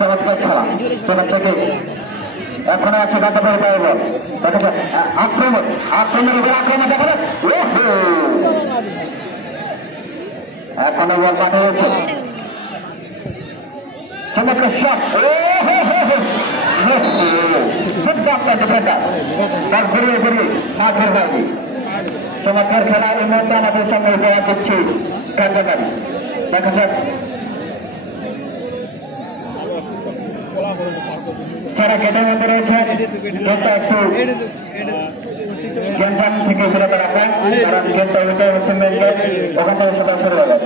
চমৎকার খেলা চমৎকার এখনও আছে দেখা যাচ্ছে আক্রমণ আক্রমণ এবার আক্রমণ দেখা যাচ্ছে ওহো! এখনও বল মাঠে রয়েছে চমৎকার শট খেলা এই মুহূর্তে আমাদের সঙ্গে উপহার করছি কার্যকারী দেখা যাক। যারা গেটের মধ্যে রয়েছে। গেটটা একটু গ্যাঞ্জাম থেকে ফিরে রাখবেন কারণ গেটটা হচ্ছে মেন গেট ওখান থেকে সেটা শুরু হবে।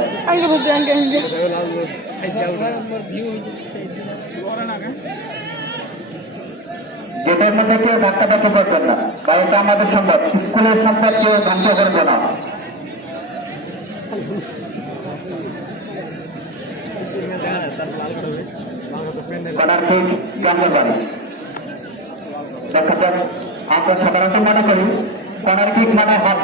গেটের মধ্যে কেউ ধাক্কা ধাক্কি করবেন না। বা এটা আমাদের সম্পদ। স্কুলের সম্পদ কেউ ধ্বংস করবে না। কটার ঠিক দেখা যাক আমরা সাধারণত মনে করি কর্নার ঠিক মানে হাত